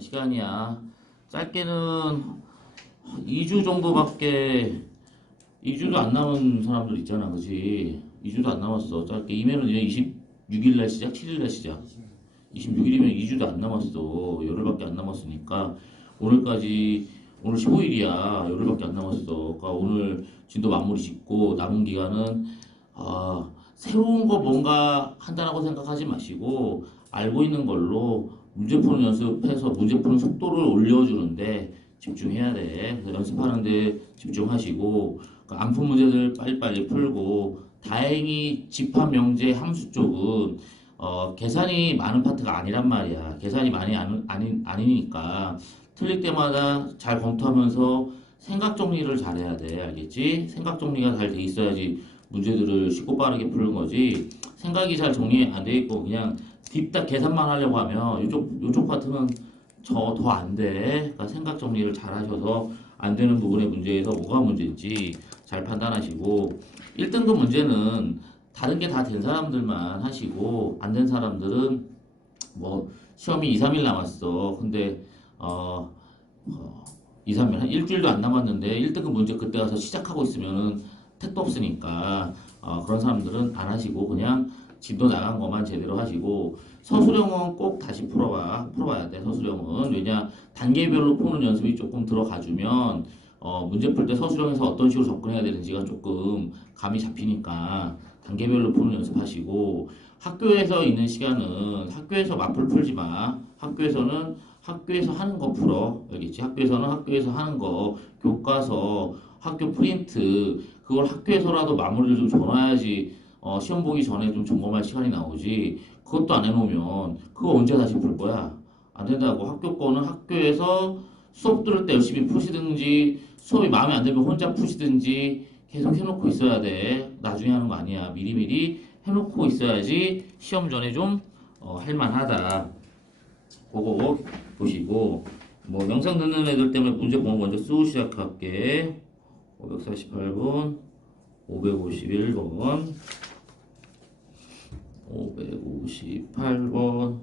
시간이야. 짧게는 2주 정도밖에 2주도 안 남은 사람들 있잖아, 그지? 2주도 안 남았어. 짧게 이면은 이제 26일 날 시작, 7일 날 시작. 26일이면 2주도 안 남았어. 열흘밖에 안 남았으니까 오늘까지 오늘 15일이야. 열흘밖에 안 남았어. 그러니까 오늘 진도 마무리 짓고 남은 기간은 아, 새로운 거 뭔가 한다라고 생각하지 마시고 알고 있는 걸로 문제 푸는 연습해서 문제 푸는 속도를 올려주는데 집중해야 돼. 연습하는데 집중하시고 그 안푼 문제들 빨리빨리 풀고 다행히 집합 명제 함수 쪽은 어, 계산이 많은 파트가 아니란 말이야. 계산이 많이 안, 아니, 아니니까 틀릴 때마다 잘 검토하면서 생각 정리를 잘해야 돼. 알겠지? 생각 정리가 잘 돼 있어야지 문제들을 쉽고 빠르게 푸는 거지. 생각이 잘 정리 안 돼 있고 그냥 딥딱 계산만 하려고 하면 이쪽 이쪽 파트는 저 더 안 돼. 그러니까 생각 정리를 잘 하셔서 안 되는 부분의 문제에서 뭐가 문제인지 잘 판단하시고 1등급 문제는 다른 게 다 된 사람들만 하시고 안 된 사람들은 뭐 시험이 2, 3일 남았어. 근데 어, 어 2, 3일 한 일주일도 안 남았는데 1등급 문제 그때 가서 시작하고 있으면은 택도 없으니까 어, 그런 사람들은 안 하시고 그냥 진도 나간 것만 제대로 하시고 서술형은 꼭 다시 풀어봐 풀어봐야 돼 서술형은. 왜냐 단계별로 푸는 연습이 조금 들어가주면 어, 문제 풀 때 서술형에서 어떤 식으로 접근해야 되는지가 조금 감이 잡히니까 단계별로 푸는 연습하시고 학교에서 있는 시간은 학교에서 맞풀 풀지 마. 학교에서는 학교에서 하는 거 풀어. 알겠지? 학교에서는 학교에서 하는 거. 교과서 학교 프린트 그걸 학교에서라도 마무리를 좀 줘놔야지 어, 시험 보기 전에 좀 점검할 시간이 나오지. 그것도 안 해놓으면 그거 언제 다시 풀 거야? 안 된다고 학교 거는 학교에서 수업 들을 때 열심히 푸시든지 수업이 마음에 안 들면 혼자 푸시든지 계속 해놓고 있어야 돼. 나중에 하는 거 아니야. 미리미리 해놓고 있어야지 시험 전에 좀 어, 할만하다. 그거 보시고. 뭐 영상 듣는 애들 때문에 문제 보고 먼저 쓰고 시작할게. 548번 551번 558번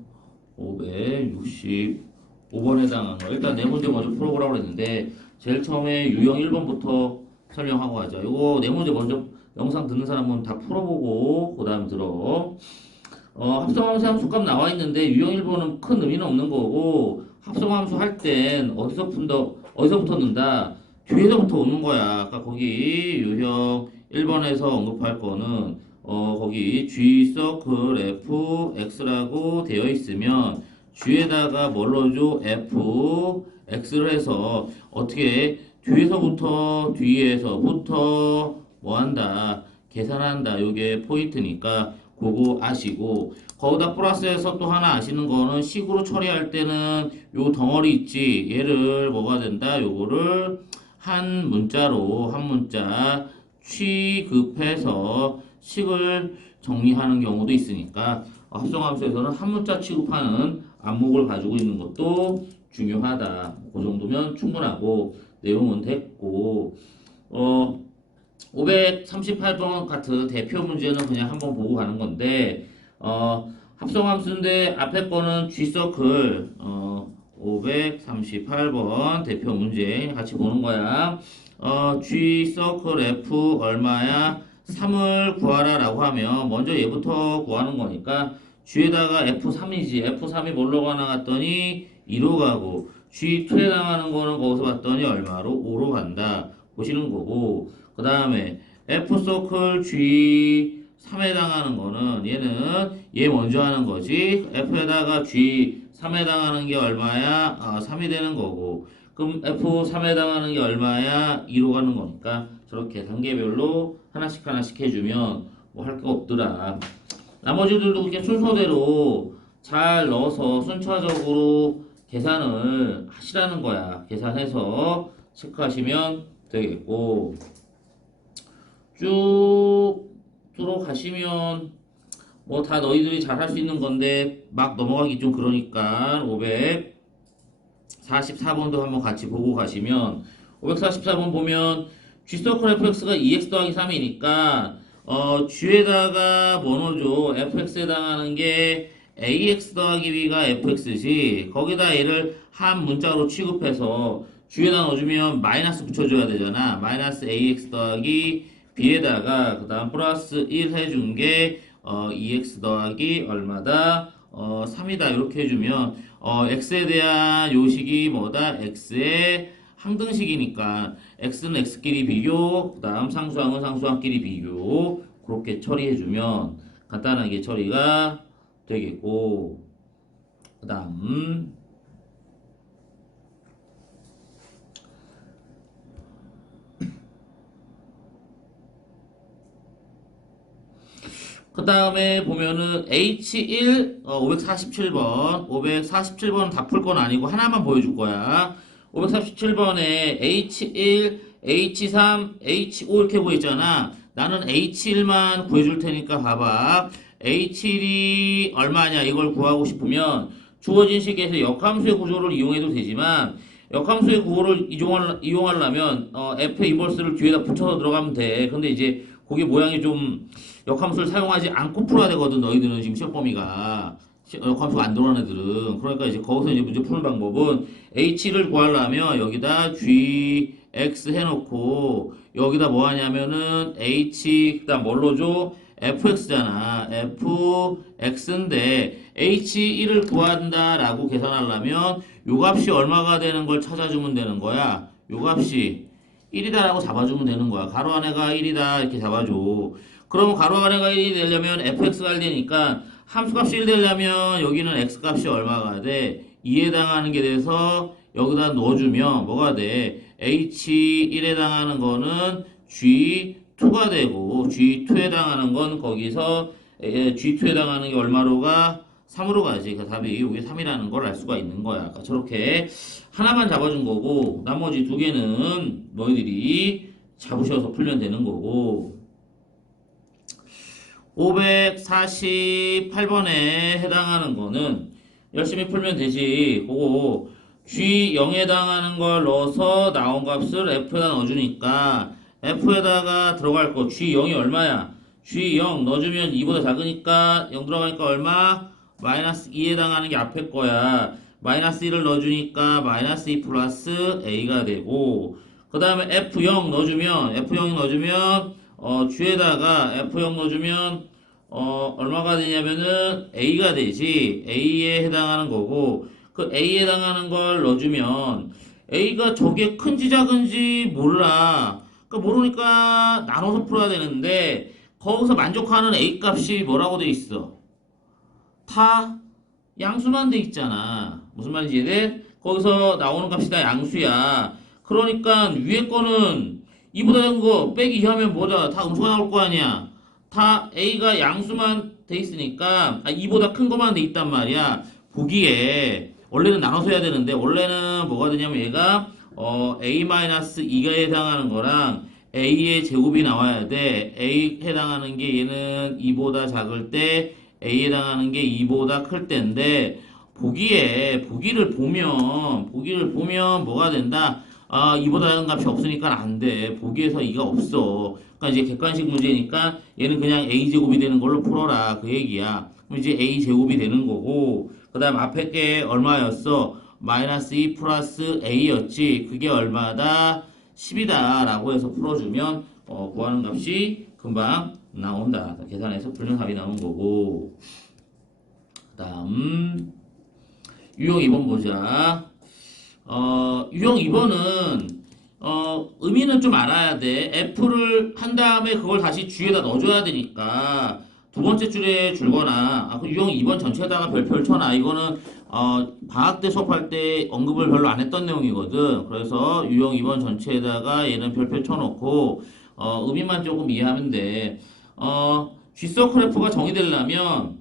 565번에 해당하는 거. 일단 네 문제 먼저 풀어보라고 그랬는데 제일 처음에 유형 1번부터 설명하고 가자 요거 네 문제 먼저 영상 듣는 사람은 다 풀어보고 그 다음 들어. 어, 합성함수 함수값 나와 있는데 유형 1번은 큰 의미는 없는 거고 합성함수 할 땐 어디서 푼다 어디서부터 넣는다? 뒤에서부터 오는 거야. 아까 거기 유형 1번에서 언급할 거는 어 거기 G 서클 F X라고 되어 있으면 G에다가 뭘 넣어줘? F X를 해서 어떻게 뒤에서부터 뒤에서부터 뭐 한다? 계산한다. 요게 포인트니까 그거 아시고 거기다 플러스해서 또 하나 아시는 거는 식으로 처리할 때는 요 덩어리 있지? 얘를 뭐가 된다? 요거를 한 문자로 한 문자 취급해서 식을 정리하는 경우도 있으니까 합성함수에서는 한 문자 취급하는 안목을 가지고 있는 것도 중요하다. 그 정도면 충분하고 내용은 됐고 어 538번 같은 대표 문제는 그냥 한번 보고 가는 건데 어 합성함수인데 앞에 거는 G서클 어 538번 대표 문제 같이 보는 거야. 어, G 서클 F 얼마야? 3을 구하라 라고 하면 먼저 얘부터 구하는 거니까 G에다가 F3이지 F3이 뭘로 가 나갔더니 2로 가고 G2에 나가는 거는 거기서 봤더니 얼마로? 5로 간다 보시는 거고 그 다음에 F 서클 G 3에 해당하는 거는 얘는 얘 먼저 하는 거지 F에다가 G 3에 해당하는 게 얼마야? 아, 3이 되는 거고 그럼 F3에 해당하는 게 얼마야? 2로 가는 거니까 저렇게 단계별로 하나씩 하나씩 해주면 뭐 할 거 없더라. 나머지들도 그렇게 순서대로 잘 넣어서 순차적으로 계산을 하시라는 거야. 계산해서 체크하시면 되겠고 쭉 들어가시면 뭐 다 너희들이 잘 할 수 있는 건데 막 넘어가기 좀 그러니까 544번도 한번 같이 보고 가시면 544번 보면 G서클 fx가 2x 더하기 3이니까 어 G에다가 뭐 넣어줘 fx에 해당하는 게 ax 더하기 b가 fx지. 거기다 얘를 한 문자로 취급해서 주에다 넣어주면 마이너스 붙여줘야 되잖아. 마이너스 ax 더하기 b에다가 그 다음 플러스 1 해준 게 어, 2x 더하기 얼마다 어, 3이다. 이렇게 해주면 어, x에 대한 요식이 뭐다? x의 항등식이니까 x는 x끼리 비교 그 다음 상수항은 상수항끼리 비교. 그렇게 처리해주면 간단하게 처리가 되겠고 그 다음 그 다음에 보면은 H1 어, 547번. 547번 다풀 건 아니고 하나만 보여줄 거야. 547번에 H1 H3 H5 이렇게 보이잖아. 나는 H1만 구해줄 테니까 봐봐. H1이 얼마냐 이걸 구하고 싶으면 주어진 식에서 역함수의 구조를 이용해도 되지만 역함수의 구조를 이용할, 이용하려면 어, F의 인버스를 뒤에다 붙여서 들어가면 돼. 근데 이제 그게 모양이 좀 역함수를 사용하지 않고 풀어야 되거든 너희들은 지금 시험 범위가. 시- 역함수가 안 들어오는 애들은. 그러니까 이제 거기서 이제 문제 푸는 방법은 h를 구하려면 여기다 gx 해놓고 여기다 뭐 하냐면은 h 그다음 뭘로 줘? Fx잖아. Fx인데 h1을 구한다 라고 계산하려면 요 값이 얼마가 되는 걸 찾아주면 되는 거야. 요 값이 1이다 라고 잡아주면 되는 거야. 가로 안에가 1이다. 이렇게 잡아줘. 그러면 가로 1이 되려면 fx가 1 되니까 함수값이 1 되려면 여기는 x값이 얼마가 돼? 2에 해당하는 게 돼서 여기다 넣어주면 뭐가 돼? h1에 해당하는 거는 g2가 되고 g2에 해당하는 건 거기서 에, g2에 해당하는 게 얼마로 가 3으로 가지. 그 답이 여기 3이라는 걸 알 수가 있는 거야. 그러니까 저렇게 하나만 잡아준 거고 나머지 두 개는 너희들이 잡으셔서 풀면 되는 거고 548번에 해당하는 거는 열심히 풀면 되지 그거 G0에 해당하는 걸 넣어서 나온 값을 F에다 넣어주니까 F에다가 들어갈 거 G0이 얼마야? G0 넣어주면 2보다 작으니까 0 들어가니까 얼마? 마이너스 2에 해당하는 게 앞에 거야 마이너스 1을 넣어주니까 마이너스 2 플러스 A가 되고 그 다음에 F0 넣어주면 F0 넣어주면 어, G에다가 F0 넣어주면 어, 얼마가 되냐면은 A가 되지 A에 해당하는 거고 그 A에 해당하는 걸 넣어주면 A가 저게 큰지 작은지 몰라 그러니까 모르니까 나눠서 풀어야 되는데 거기서 만족하는 A 값이 뭐라고 돼 있어 다 양수만 돼 있잖아. 무슨 말인지 이해돼? 거기서 나오는 값이 다 양수야. 그러니까 위에 거는 2보다 작은 거 빼기 2 하면 뭐다? 다 음수가 나올 거 아니야. 다 A가 양수만 돼 있으니까 아, 2보다 큰 것만 돼 있단 말이야. 보기에 원래는 나눠서 해야 되는데 원래는 뭐가 되냐면 얘가 어, A-2가 해당하는 거랑 A의 제곱이 나와야 돼. A 해당하는 게 얘는 2보다 작을 때 A에 해당하는 게 2보다 클 때인데 보기에 보기를 보면 보기를 보면 뭐가 된다? 아 2보다 작은 값이 없으니까 안 돼. 보기에서 2가 없어. 그러니까 이제 객관식 문제니까 얘는 그냥 A 제곱이 되는 걸로 풀어라 그 얘기야. 그럼 이제 A 제곱이 되는 거고 그 다음 앞에 게 얼마였어? 마이너스 2 플러스 A였지. 그게 얼마다? 10이다 라고 해서 풀어주면 어, 구하는 값이 금방 나온다. 계산해서 불량 답이 나온 거고. 그 다음, 유형 2번 보자. 어, 유형 2번은, 어, 의미는 좀 알아야 돼. F를 한 다음에 그걸 다시 G에다 넣어줘야 되니까, 두 번째 줄에 줄거나, 아, 그 유형 2번 전체에다가 별표를 쳐놔. 이거는, 어, 방학 때 수업할 때 언급을 별로 안 했던 내용이거든. 그래서 유형 2번 전체에다가 얘는 별표 쳐놓고, 어, 의미만 조금 이해하면 돼. 어, G서클 F가 정의되려면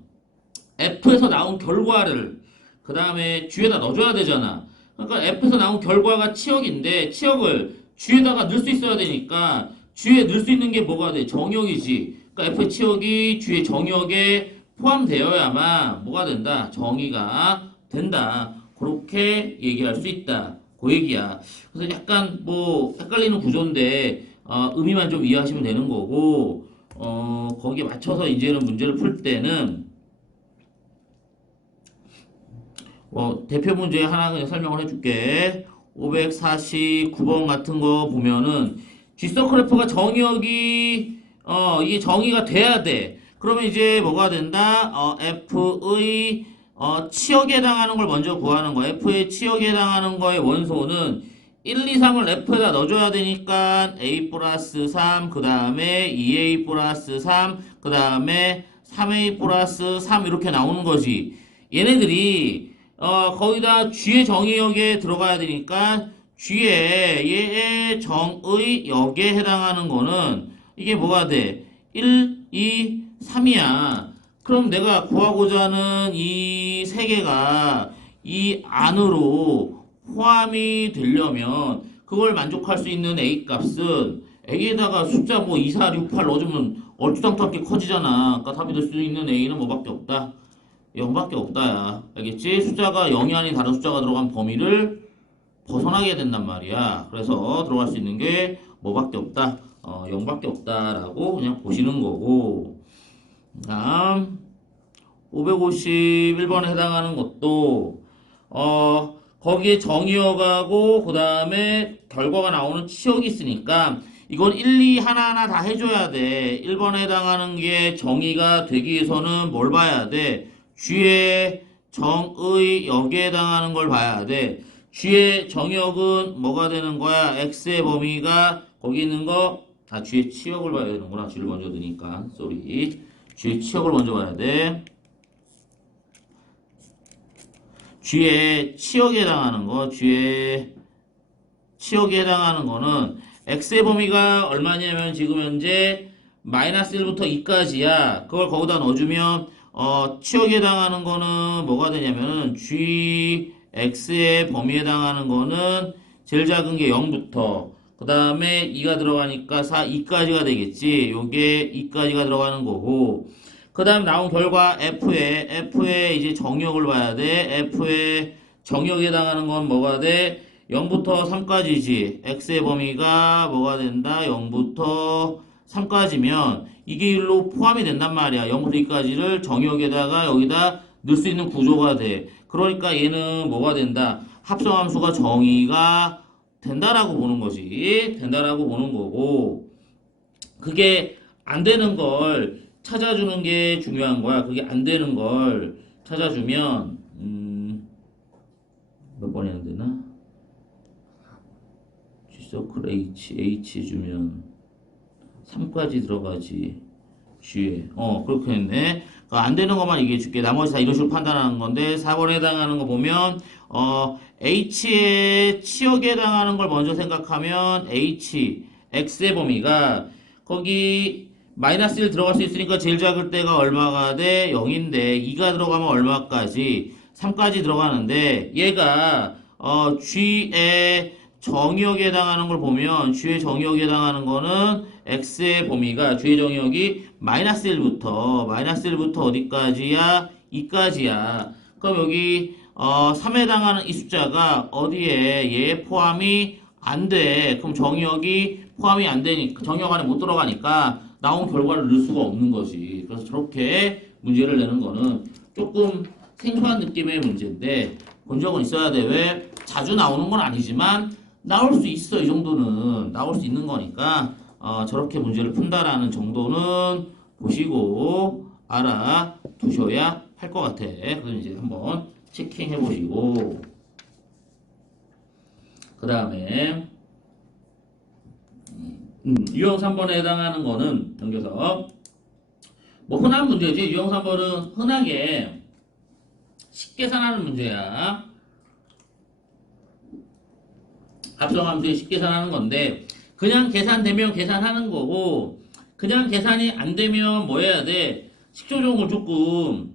F에서 나온 결과를 그 다음에 G에다 넣어줘야 되잖아. 그러니까 F에서 나온 결과가 치역인데 치역을 G에다가 넣을 수 있어야 되니까 G에 넣을 수 있는 게 뭐가 돼? 정역이지. 그러니까 F의 치역이 G의 정역에 포함되어야만 뭐가 된다? 정의가 된다. 그렇게 얘기할 수 있다. 그 얘기야. 그래서 약간 뭐 헷갈리는 구조인데 어, 의미만 좀 이해하시면 되는 거고 어, 거기에 맞춰서 이제는 문제를 풀 때는 어, 대표 문제 하나 그냥 설명을 해줄게. 549번 같은 거 보면은 G서클래프가 정의역이 어 이게 정의가 돼야 돼. 그러면 이제 뭐가 된다? 어 F의 어 치역에 해당하는 걸 먼저 구하는 거야. F의 치역에 해당하는 거의 원소는 1, 2, 3을 F에다 넣어줘야 되니까 A 플러스 3, 그 다음에 2A 플러스 3, 그 다음에 3A 플러스 3 이렇게 나오는 거지. 얘네들이 어, 거기다 G의 정의역에 들어가야 되니까 G의 얘의 정의 역에 해당하는 거는 이게 뭐가 돼? 1, 2, 3이야. 그럼 내가 구하고자 하는 이 세 개가 이 안으로 포함이 되려면 그걸 만족할 수 있는 A 값은 A에다가 숫자 뭐 2, 4, 6, 8 넣어주면 얼추당토하게 커지잖아. 아까 답이 될 수 있는 A는 뭐밖에 없다. 0밖에 없다 야. 알겠지? 숫자가 0이 아닌 다른 숫자가 들어간 범위를 벗어나게 된단 말이야. 그래서 들어갈 수 있는 게 뭐밖에 없다. 어, 0밖에 없다라고 그냥 보시는 거고. 다음 551번에 해당하는 것도 어 거기에 정의어가고 그 다음에 결과가 나오는 치역이 있으니까 이건 1, 2 하나하나 다 해줘야 돼. 1번에 해당하는 게 정의가 되기 위해서는 뭘 봐야 돼? G의 정의 역에 해당하는 걸 봐야 돼. G의 정역은 뭐가 되는 거야? X의 범위가 거기 있는 거, 아, G의 치역을 봐야 되는구나. G를 먼저 드니까. 쏘리. G의 치역을 먼저 봐야 돼. G의 치역에 해당하는 거, G의 치역에 해당하는 거는 X의 범위가 얼마냐면 지금 현재 마이너스 1부터 2까지야. 그걸 거기다 넣어주면 어, 치역에 해당하는 거는 뭐가 되냐면은 G, X의 범위에 해당하는 거는 제일 작은 게 0부터 그 다음에 2가 들어가니까 4, 2까지가 되겠지. 요게 2까지가 들어가는 거고 그 다음 나온 결과 F에 F의 이제 정역을 봐야 돼. F의 정역에 해당하는 건 뭐가 돼? 0부터 3까지지. X의 범위가 뭐가 된다? 0부터 3까지면 이게 일로 포함이 된단 말이야. 0부터 2까지를 정역에다가 여기다 넣을 수 있는 구조가 돼. 그러니까 얘는 뭐가 된다? 합성함수가 정의가 된다라고 보는 거지. 된다라고 보는 거고. 그게 안 되는 걸 찾아주는 게 중요한 거야. 그게 안 되는 걸 찾아주면, 음, 몇번 해야 되나? G서클 H, H 주면 3까지 들어가지. G에. 어, 그렇게 했네. 그러니까 안 되는 것만 얘기해 줄게. 나머지 다 이런 식으로 판단하는 건데, 4번에 해당하는 거 보면, 어, H의 치역에 해당하는 걸 먼저 생각하면, H, X의 범위가, 거기, 마이너스 1 들어갈 수 있으니까 제일 작을 때가 얼마가 돼? 0인데, 2가 들어가면 얼마까지? 3까지 들어가는데, 얘가, 어, G의 정의역에 해당하는 걸 보면 G의 정의역에 해당하는 거는 X의 범위가 G의 정의역이 마이너스 1부터 마이너스 1부터 어디까지야? 2까지야. 그럼 여기 어, 3에 해당하는 이 숫자가 어디에 얘 포함이 안 돼. 그럼 정의역이 포함이 안 되니까 정의역 안에 못 들어가니까 나온 결과를 넣을 수가 없는 거지. 그래서 저렇게 문제를 내는 거는 조금 생소한 느낌의 문제인데 본 적은 있어야 돼. 왜? 자주 나오는 건 아니지만 나올 수 있어 이 정도는 나올 수 있는 거니까 어, 저렇게 문제를 푼다라는 정도는 보시고 알아두셔야 할 것 같아. 그래서 이제 한번 체킹 해 보시고 그 다음에 음, 유형 3번에 해당하는 거는 넘겨서 뭐 흔한 문제지 유형 3번은 흔하게 쉽게 계산하는 문제야. 합성함수에 쉽게 계산하는 건데 그냥 계산되면 계산하는 거고 그냥 계산이 안 되면 뭐 해야 돼? 식조적으로 조금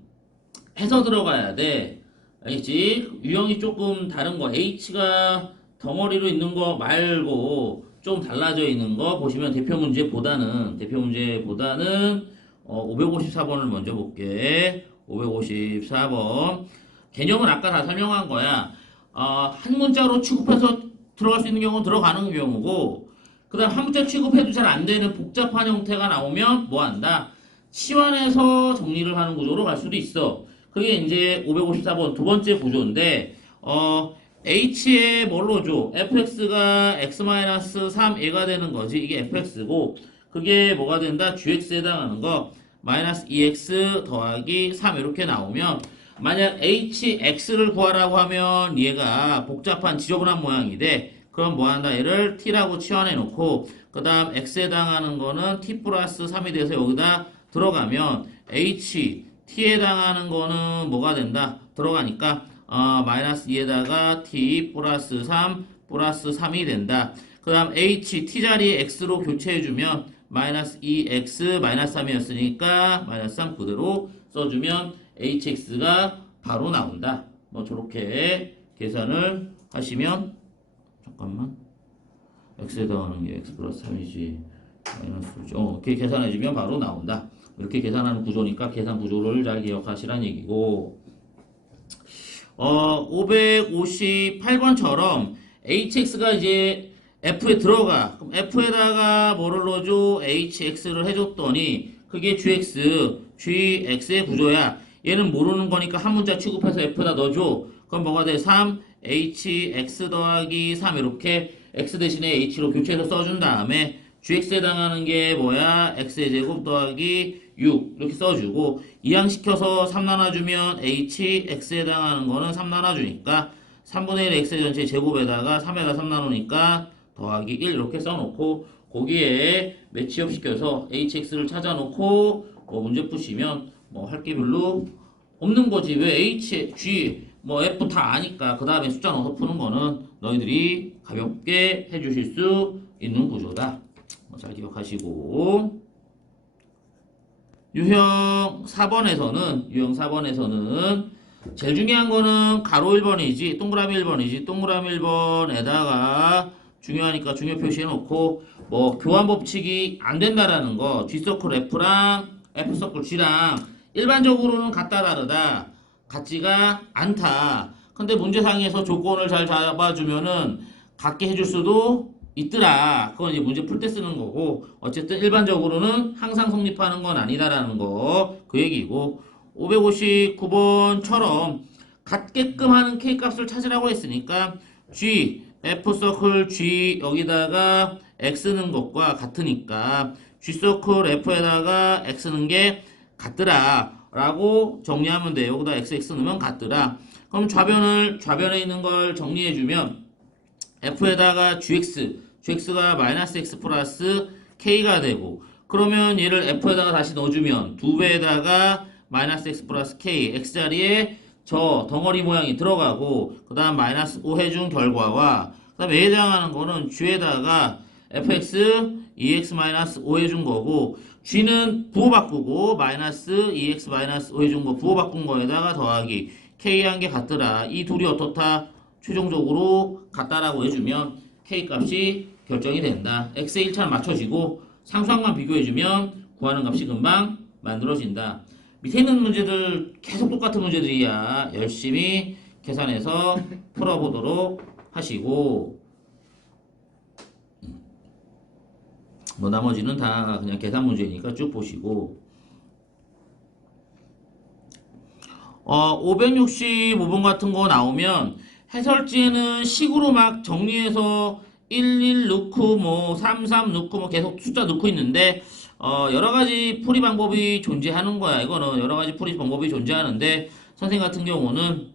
해서 들어가야 돼. 알겠지? 유형이 조금 다른 거 H가 덩어리로 있는 거 말고 좀 달라져 있는 거 보시면 대표 문제보다는 대표 문제보다는 어, 554번을 먼저 볼게. 554번 개념은 아까 다 설명한 거야. 어, 한 문자로 취급해서 들어갈 수 있는 경우는 들어가는 경우고 그 다음 한 문자 취급해도 잘 안 되는 복잡한 형태가 나오면 뭐 한다? 치환해서 정리를 하는 구조로 갈 수도 있어. 그게 이제 554번 두 번째 구조인데 어 h에 뭘로 줘? fx가 x-3a가 되는 거지. 이게 fx고 그게 뭐가 된다? gx에 해당하는 거 마이너스 2x 더하기 3 이렇게 나오면 만약 hx를 구하라고 하면 얘가 복잡한 지저분한 모양이 돼. 그럼 뭐 한다? 얘를 t라고 치환해 놓고 그 다음 x에 해당하는 거는 t 플러스 3이 돼서 여기다 들어가면 h t에 해당하는 거는 뭐가 된다? 들어가니까 어, 마이너스 2에다가 t 플러스 3 플러스 3이 된다. 그 다음 h t 자리에 x로 교체해주면 마이너스 2x 마이너스 3이었으니까 마이너스 3 그대로 써주면 hx가 바로 나온다. 뭐 저렇게 계산을 하시면 잠깐만 x에 해당하는 게 x 플러스 3이지 마이너스 2지 어, 이렇게 계산해주면 바로 나온다. 이렇게 계산하는 구조니까 계산 구조를 잘 기억하시란 얘기고 어, 558번처럼 hx가 이제 f에 들어가. 그럼 f에다가 뭐를 넣어줘? hx를 해줬더니 그게 gx, gx의 구조야. 얘는 모르는 거니까 한 문자 취급해서 f에다 넣어줘. 그럼 뭐가 돼? 3 hx 더하기 3 이렇게 x 대신에 h로 교체해서 써준 다음에 gx에 해당하는 게 뭐야? x의 제곱 더하기 6 이렇게 써주고 이항시켜서 3 나눠주면 h x에 해당하는 거는 3 나눠주니까 3분의 1 x 전체 제곱에다가 3에다 3 나누니까 더하기 1 이렇게 써놓고 거기에 매치업 시켜서 hx를 찾아놓고 뭐 문제 푸시면 뭐 할 게 별로 없는 거지 왜 h, g, 뭐 f 다 아니까 그 다음에 숫자 넣어서 푸는 거는 너희들이 가볍게 해주실 수 있는 구조다. 뭐잘 기억하시고. 유형 4번에서는 유형 4번에서는 제일 중요한 거는 가로 1번이지 동그라미 1번이지 동그라미 1번에다가 중요하니까 중요 표시해 놓고 뭐 교환 법칙이 안 된다라는 거 G서클 F랑 F서클 G랑 일반적으로는 같다 다르다 같지가 않다. 근데 문제상에서 조건을 잘 잡아주면은 같게 해줄 수도 있더라. 그건 이제 문제 풀 때 쓰는 거고 어쨌든 일반적으로는 항상 성립하는 건 아니다라는 거 그 얘기고. 559번처럼 같게끔 하는 K 값을 찾으라고 했으니까 G, F 서클 G 여기다가 X는 것과 같으니까 G 서클 F에다가 X는 게 같더라 라고 정리하면 돼요. 여기다 XX 넣으면 같더라. 그럼 좌변을, 좌변에 있는 걸 정리해주면 F에다가 GX, GX가 마이너스 X 플러스 K가 되고 그러면 얘를 F에다가 다시 넣어주면 두 배에다가 마이너스 X 플러스 K, X자리에 저 덩어리 모양이 들어가고 그 다음 마이너스 5 해준 결과와 그 다음에 해당하는 거는 G에다가 fx 2x 마이너스 5 해준 거고 g는 부호 바꾸고 마이너스 2x 마이너스 5 해준 거 부호 바꾼 거에다가 더하기 k 한 게 같더라. 이 둘이 어떻다? 최종적으로 같다라고 해주면 k 값이 결정이 된다. x의 1차는 맞춰지고 상수항만 비교해주면 구하는 값이 금방 만들어진다. 밑에 있는 문제들 계속 똑같은 문제들이야. 열심히 계산해서 풀어보도록 하시고 뭐 나머지는 다 그냥 계산 문제니까 쭉 보시고. 어 565번 같은 거 나오면 해설지에는 식으로 막 정리해서 11 넣고 뭐 33 넣고 뭐 계속 숫자 넣고 있는데 어 여러 가지 풀이 방법이 존재하는 거야. 이거는 여러 가지 풀이 방법이 존재하는데 선생님 같은 경우는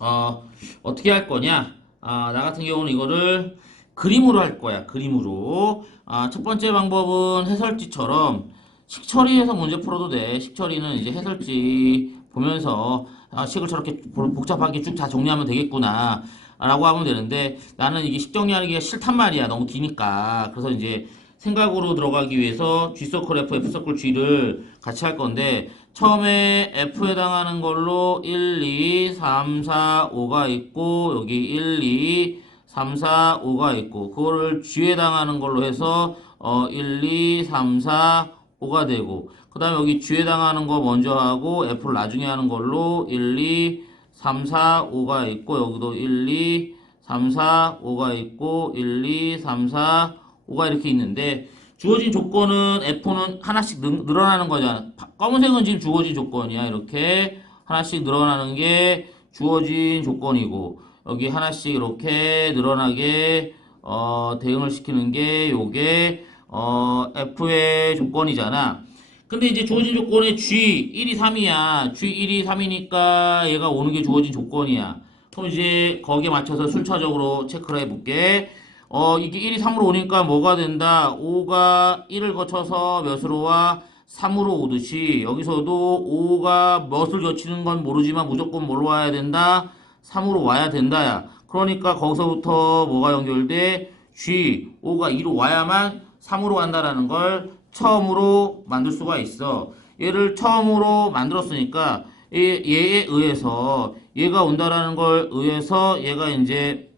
어 어떻게 할 거냐? 아, 나 같은 경우는 이거를 그림으로 할 거야. 그림으로. 아, 첫 번째 방법은 해설지처럼 식처리해서 문제 풀어도 돼. 식처리는 이제 해설지 보면서 아, 식을 저렇게 보- 복잡하게 쭉 다 정리하면 되겠구나. 라고 하면 되는데 나는 이게 식 정리하기가 싫단 말이야. 너무 기니까. 그래서 이제 생각으로 들어가기 위해서 G서클 F, F서클 G를 같이 할 건데 처음에 F에 해당하는 걸로 1, 2, 3, 4, 5가 있고 여기 1, 2, 3, 4, 5가 있고 그거를 G에 해당하는 걸로 해서 어 1, 2, 3, 4, 5가 되고 그 다음에 여기 G에 해당하는 거 먼저 하고 F를 나중에 하는 걸로 1, 2, 3, 4, 5가 있고 여기도 1, 2, 3, 4, 5가 있고 1, 2, 3, 4, 5가 이렇게 있는데 주어진 조건은 F는 하나씩 늘, 늘어나는 거잖아. 파- 검은색은 지금 주어진 조건이야. 이렇게 하나씩 늘어나는 게 주어진 조건이고 여기 하나씩 이렇게 늘어나게 어, 대응을 시키는 게 요게 어, F의 조건이잖아. 근데 이제 주어진 조건에 G 1이 3이야. G 1이 3이니까 얘가 오는 게 주어진 조건이야. 그럼 이제 거기에 맞춰서 순차적으로 체크를 해볼게. 어, 이게 1이 3으로 오니까 뭐가 된다? 5가 1을 거쳐서 몇으로 와? 3으로 오듯이 여기서도 5가 몇을 거치는 건 모르지만 무조건 뭘로 와야 된다? 3으로 와야 된다야. 그러니까 거기서부터 뭐가 연결돼? G, 5가 2로 와야만 3으로 간다라는 걸 처음으로 만들 수가 있어. 얘를 처음으로 만들었으니까 얘, 얘에 의해서 얘가 온다라는 걸 의해서 얘가 이제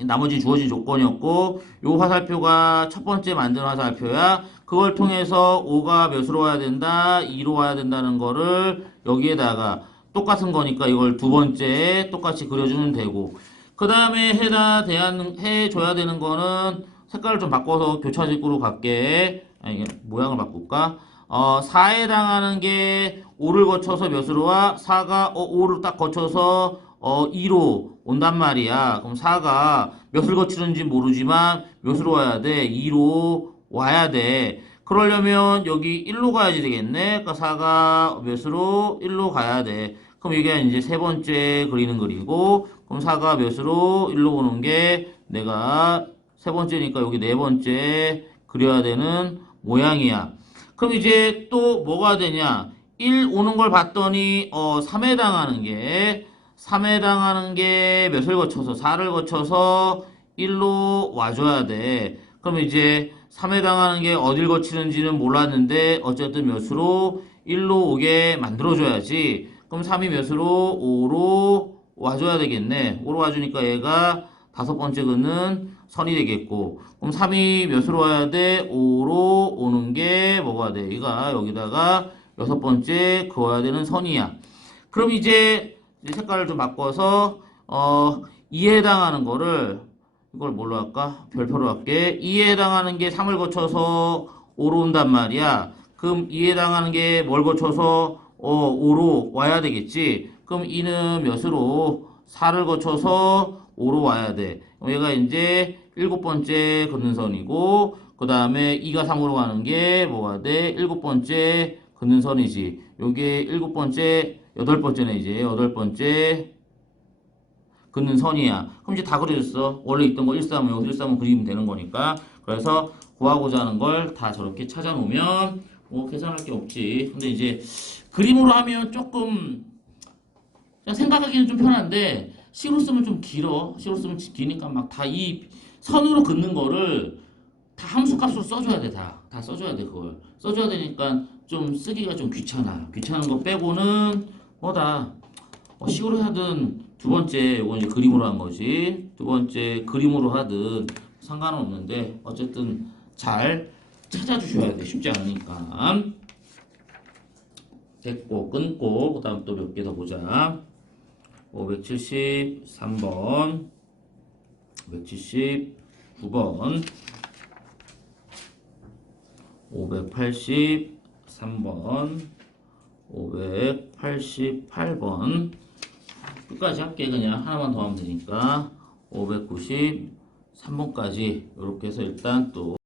나머지 주어진 조건이었고 요 화살표가 첫 번째 만든 화살표야. 그걸 통해서 5가 몇으로 와야 된다? 2로 와야 된다는 거를 여기에다가 똑같은 거니까 이걸 두 번째 똑같이 그려주면 되고 그 다음에 해다 대한 해줘야 되는 거는 색깔을 좀 바꿔서 교차직구로 갈게. 아니, 모양을 바꿀까? 어, 4에 해당하는 게 5를 거쳐서 몇으로 와? 4가 어, 5를 딱 거쳐서 어, 2로 온단 말이야. 그럼 4가 몇을 거치는지 모르지만 몇으로 와야 돼? 2로 와야 돼. 그러려면 여기 1로 가야지 되겠네. 그러니까 4가 몇으로 1로 가야 돼. 그럼 이게 이제 세 번째 그리는 그리고 그럼 4가 몇으로 1로 오는 게 내가 세 번째니까 여기 네 번째 그려야 되는 모양이야. 그럼 이제 또 뭐가 되냐? 1 오는 걸 봤더니 어 3에 해당하는 게 3에 해당하는 게 몇을 거쳐서 4를 거쳐서 1로 와줘야 돼. 그럼 이제 3에 해당하는 게 어딜 거치는지는 몰랐는데 어쨌든 몇으로 1로 오게 만들어줘야지. 그럼 3이 몇으로 5로 와줘야 되겠네. 5로 와주니까 얘가 다섯 번째 긋는 선이 되겠고 그럼 3이 몇으로 와야 돼? 5로 오는 게 뭐가 돼? 얘가 여기다가 여섯 번째 그어야 되는 선이야. 그럼 이제 색깔을 좀 바꿔서 어 2에 해당하는 거를 이걸 뭘로 할까? 별표로 할게. 2에 해당하는 게 3을 거쳐서 5로 온단 말이야. 그럼 2에 해당하는 게 뭘 거쳐서 어 5로 와야 되겠지. 그럼 2는 몇으로 4를 거쳐서 5로 와야 돼. 얘가 이제 일곱 번째 긋는 선이고 그 다음에 2가 3으로 가는 게 뭐가 돼? 일곱 번째 긋는 선이지. 요게 일곱 번째, 여덟 번째네 이제 여덟 번째 긋는 선이야. 그럼 이제 다 그려졌어. 원래 있던 거 1, 3, 여기서 1, 3은 그리면 되는 거니까. 그래서 구하고자 하는 걸 다 저렇게 찾아놓으면 뭐 계산할 게 없지. 근데 이제 그림으로 하면 조금 생각하기는 좀 편한데 시로 쓰면 좀 길어. 시로 쓰면 기니까 막 다 이 선으로 긋는 거를 다 함수 값으로 써줘야 돼. 다. 다 써줘야 돼. 그걸. 써줘야 되니까 좀 쓰기가 좀 귀찮아. 귀찮은 거 빼고는 뭐다. 어, 시로 하든 두 번째 이건 이제 그림으로 한 거지. 두 번째 그림으로 하든 상관은 없는데 어쨌든 잘 찾아주셔야 돼. 쉽지 않으니까. 됐고 끊고 그 다음 또 몇 개 더 보자. 573번, 579번, 583번, 588번. 끝까지 할게 그냥 하나만 더 하면 되니까 593번까지 이렇게 해서 일단 또